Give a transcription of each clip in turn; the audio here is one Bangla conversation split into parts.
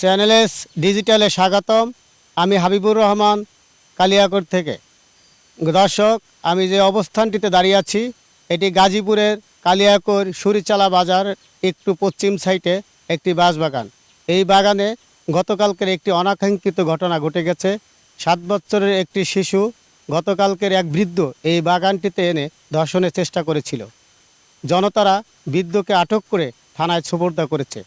চ্যানেলস ডিজিটালে স্বাগতম। আমি হাবিবুর রহমান কালিয়াকৈর থেকে। দর্শক, আমি যে অবস্থানটিতে দাঁড়িয়ে আছি এটি গাজীপুরের কালিয়াকৈর সুরিচালা বাজার একটু পশ্চিম সাইডে একটি বাঁশবাগান। এই বাগানে গতকালকের একটি অনাকাঙ্ক্ষিত ঘটনা ঘটে গেছে। 7 বছরের একটি শিশু গতকালকের এক বৃদ্ধ এই বাগানটিতে এনে ধর্ষণের চেষ্টা করেছিল। জনতারা বৃদ্ধকে আটক করে থানায় সোপর্দ করেছে।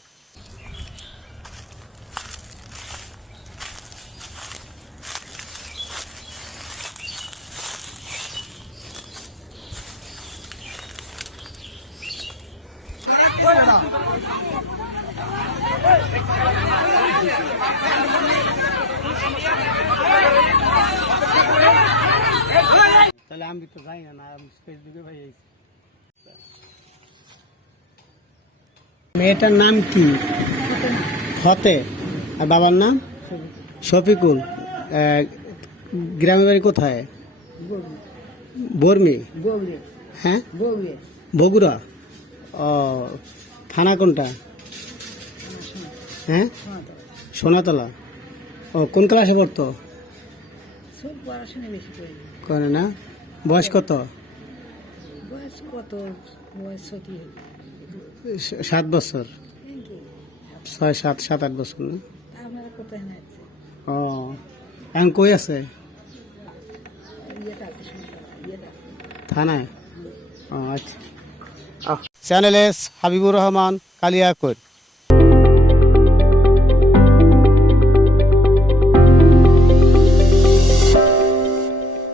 তাহলে আমি তো যাই না, আমি ফেসবুকে ভাই। মেয়েটার নাম কি? ফতে। আর বাবার নাম? শফিকুল। গ্রামের বাড়ি কোথায়? বর্মি। হ্যাঁ, বগুড়া। ও, থানা কোনটা? হ্যাঁ, সোনাতলা। ও, কোন ক্লাসে পড়তো? করে না। বয়স কত? 7 বছর। 6, 7, 7, 8 বছর না? ও, এখন কই আছে? থানায়। ও আচ্ছা। Channel S Habibur Rahman Kaliakair.